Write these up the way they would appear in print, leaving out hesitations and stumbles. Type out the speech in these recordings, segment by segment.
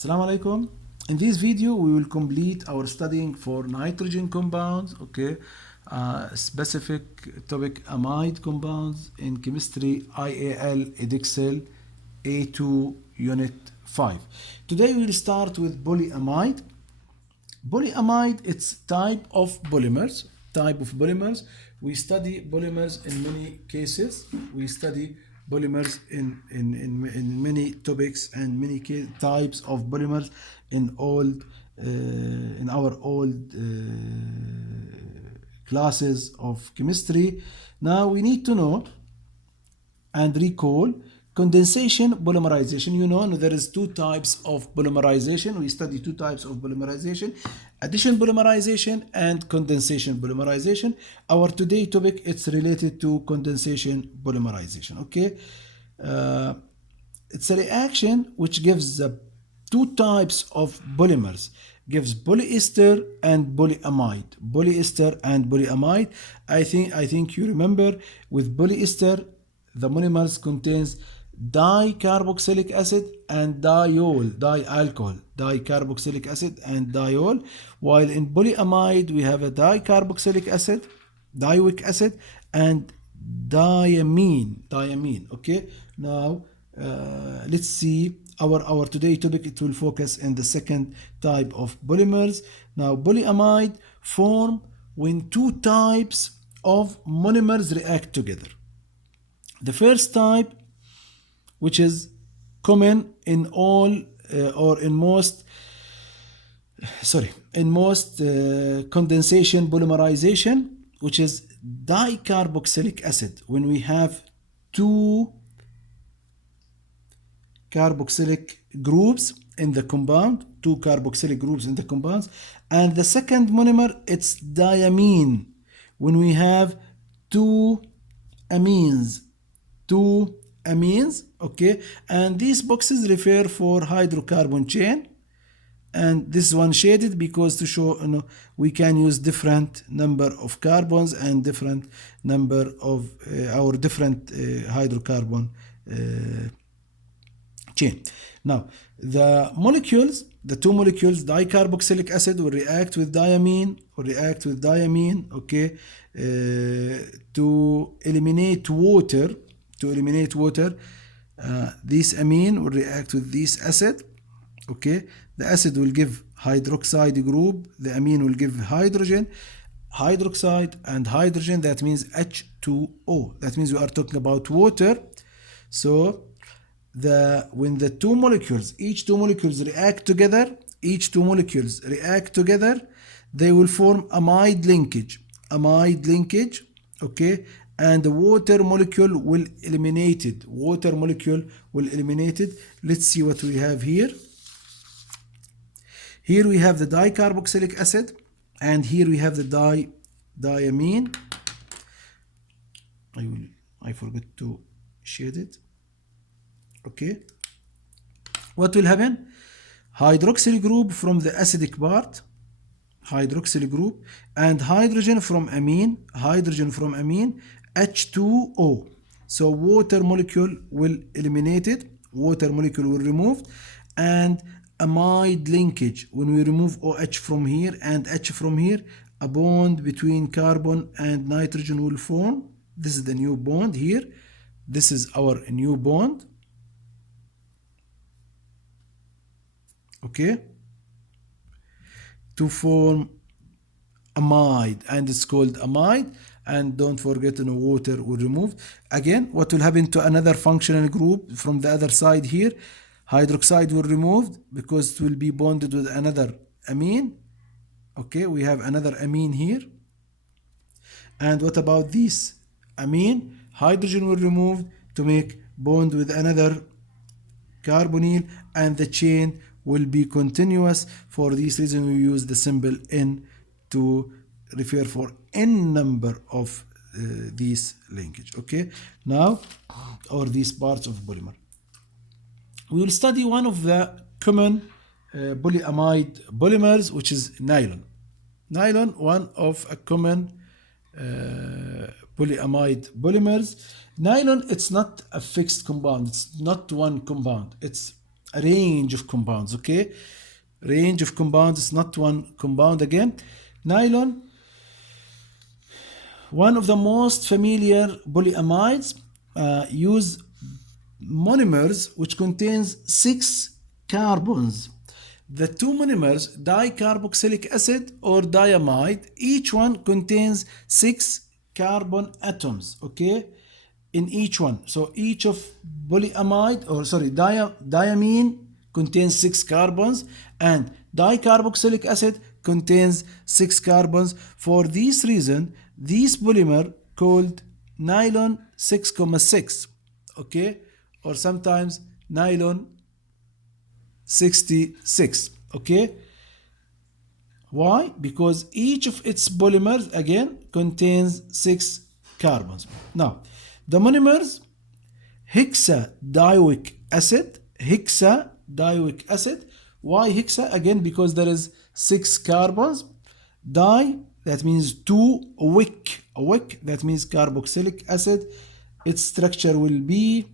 Assalamu alaikum. In this video, we will complete our studying for nitrogen compounds, okay? Specific topic amide compounds in chemistry IAL Edexcel A2 Unit 5. Today we will start with polyamide. Polyamide, it's type of polymers. We study polymers in many cases. We study polymers in many topics and many types of polymers in our old classes of chemistry. Now we need to know and recall condensation polymerization. You know there is two types of polymerization. We study two types of polymerization: addition polymerization and condensation polymerization. Our today topic, it's related to condensation polymerization. Okay, it's a reaction which gives the two types of polymers, gives polyester and polyamide. I think you remember with polyester the monomers contains dicarboxylic acid and dicarboxylic acid and diol, while in polyamide we have a dicarboxylic acid, dioic acid, and diamine. Okay, now let's see our today topic. It will focus in the second type of polymers. Now polyamide form when two types of monomers react together. The first type, which is common in all in most condensation polymerization, which is dicarboxylic acid, when we have two carboxylic groups in the compound, and the second monomer, it's diamine, when we have two amines, okay, and these boxes refer for hydrocarbon chain, and this one shaded because to show we can use different number of carbons and different number of our different hydrocarbon chain. Now the two molecules, dicarboxylic acid will react with diamine, okay, to eliminate water. This amine will react with this acid. Okay, the acid will give hydroxide group, the amine will give hydroxide and hydrogen. That means H2O. That means we are talking about water. So when the two molecules, each two molecules react together, they will form amide linkage. Okay, and the water molecule will eliminate it. Let's see what we have here. Here we have the dicarboxylic acid, and here we have the diamine. I forgot to shade it. Okay, what will happen? Hydroxyl group from the acidic part, and hydrogen from amine, H2O. So water molecule will eliminated, removed, and amide linkage. When we remove OH from here and H from here, a bond between carbon and nitrogen will form. This is the new bond here. This is our new bond. Okay, to form amide, and it's called amide. And don't forget, water will remove. Again, what will happen to another functional group from the other side here? Hydroxide will remove because it will be bonded with another amine. Okay, we have another amine here. And what about this amine? Hydrogen will remove to make bond with another carbonyl, and the chain will be continuous. For this reason, we use the symbol N to refer for N number of these linkage. Okay, now, or these parts of polymer. We will study one of the common polyamide polymers, which is nylon. One of a common polyamide polymers. Nylon, it's not a fixed compound. It's not one compound. It's a range of compounds, okay? Range of compounds, it's not one compound again. Nylon, one of the most familiar polyamides, use monomers which contains 6 carbons. The two monomers, dicarboxylic acid or diamide, each one contains 6 carbon atoms, okay, in each one. So each of polyamide, or sorry, diamine contains 6 carbons, and dicarboxylic acid contains 6 carbons. For this reason, this polymer called nylon 6,6, okay, or sometimes nylon 66, okay. Why? Because each of its polymers again contains 6 carbons. Now, the monomers, hexadioic acid. Why hexa? Again, because there is 6 carbons. Di, that means two. Wick, that means carboxylic acid. Its structure will be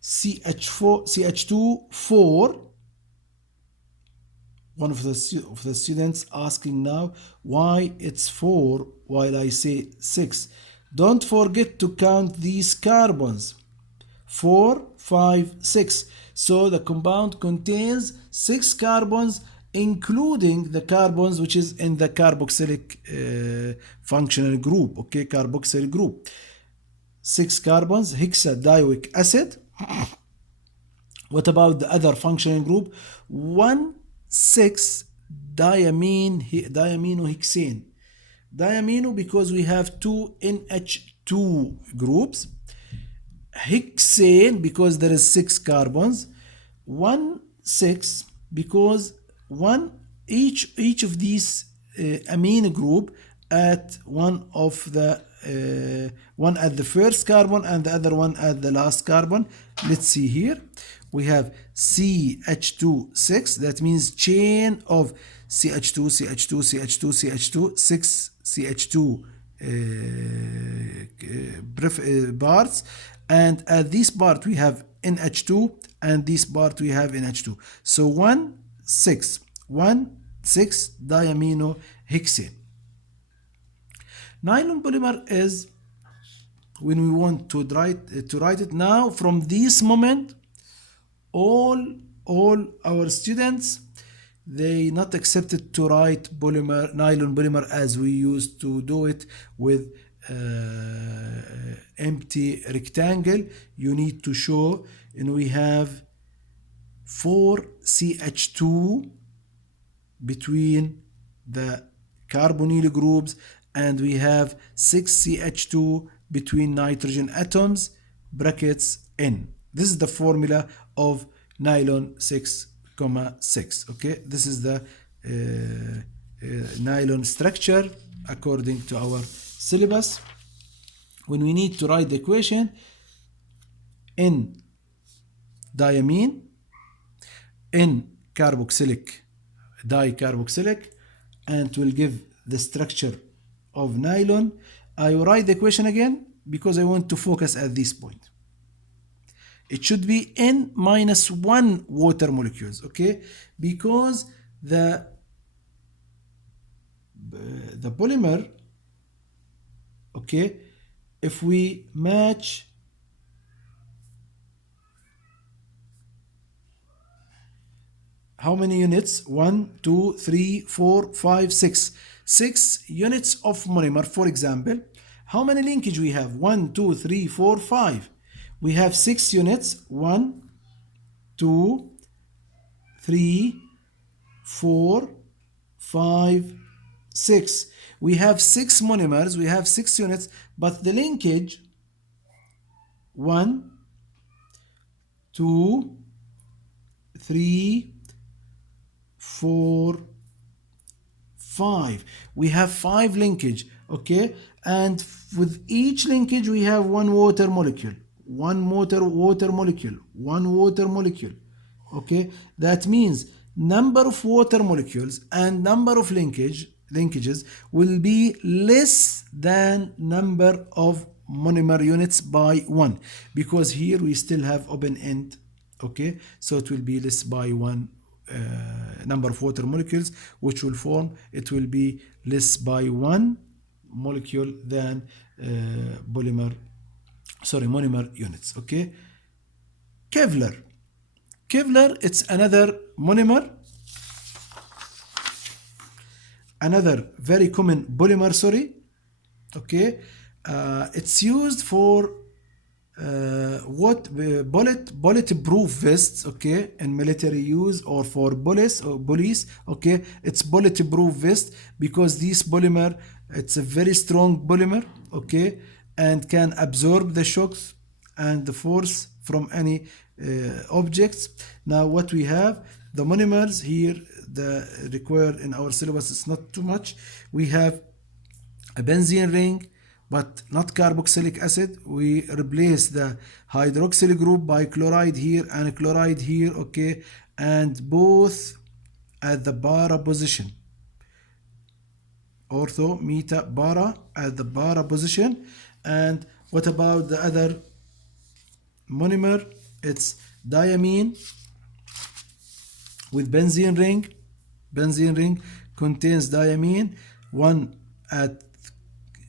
CH2 4. One of the students asking now why it's 4 while I say 6. Don't forget to count these carbons. 4, 5, 6. So the compound contains 6 carbons, including the carbons which is in the carboxylic functional group, okay, carboxyl group. 6 carbons, hexadioic acid. What about the other functional group? 1,6-diaminohexane. Diamino because we have two NH2 groups. Hexane because there is 6 carbons. 1,6 because each of these amino group at one of the one at the first carbon and the other one at the last carbon. Let's see here. We have CH2 6, that means chain of CH2, CH2, CH2, CH2, 6 CH2 parts, and at this part we have NH2, and this part we have NH2. So 1,6-diaminohexane. Nylon polymer is, when we want to write it now, from this moment, all our students, they not accepted to write nylon polymer as we used to do it with empty rectangle. You need to show, and we have 4 CH2 between the carbonyl groups, and we have 6 CH2 between nitrogen atoms, brackets N. This is the formula of nylon 6,6. Okay, this is the nylon structure according to our syllabus. When we need to write the equation, N diamine, N dicarboxylic, and will give the structure of nylon. I will write the equation again because I want to focus at this point. It should be N minus 1 water molecules, okay? Because the polymer, okay, if we match how many units? 1, 2, 3, 4, 5, 6. 6 units of monomer, for example. How many linkage we have? 1, 2, 3, 4, 5. We have 6 units. 1, 2, 3, 4, 5, 6. We have 6 monomers. We have 6 units, but the linkage 1, 2, 3, 4, 5. We have 5 linkage, okay? And with each linkage we have 1 water molecule, 1 water molecule, 1 water molecule, okay? That means number of water molecules and number of linkages will be less than number of monomer units by 1, because here we still have open end Okay, so it will be less by one number of water molecules which will form, it will be less by one molecule than monomer units. Okay, Kevlar. Kevlar, it's another very common polymer, sorry. Okay, it's used for bulletproof vests, okay, in military use, or for police, okay. It's bulletproof vest because this polymer, it's a very strong polymer, okay, and can absorb the shocks and the force from any objects. Now what we have, the monomers here, the required in our syllabus is not too much. We have a benzene ring, but not carboxylic acid. We replace the hydroxyl group by chloride here and chloride here, okay, and both at the para position. Ortho, meta, para at the para position. And what about the other monomer? It's diamine with benzene ring. Benzene ring contains diamine, one at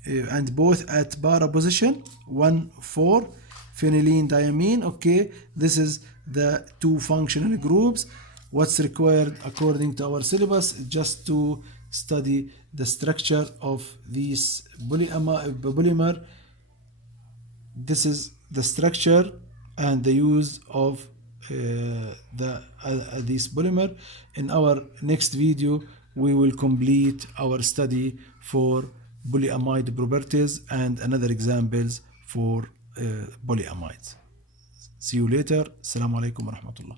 and both at para position, 1,4 phenylene diamine. Okay, this is the two functional groups. What's required according to our syllabus just to study the structure of this polymer. This is the structure and the use of this polymer. In our next video we will complete our study for polyamide properties and another examples for polyamides. See you later. Assalamu alaikum wa rahmatullah.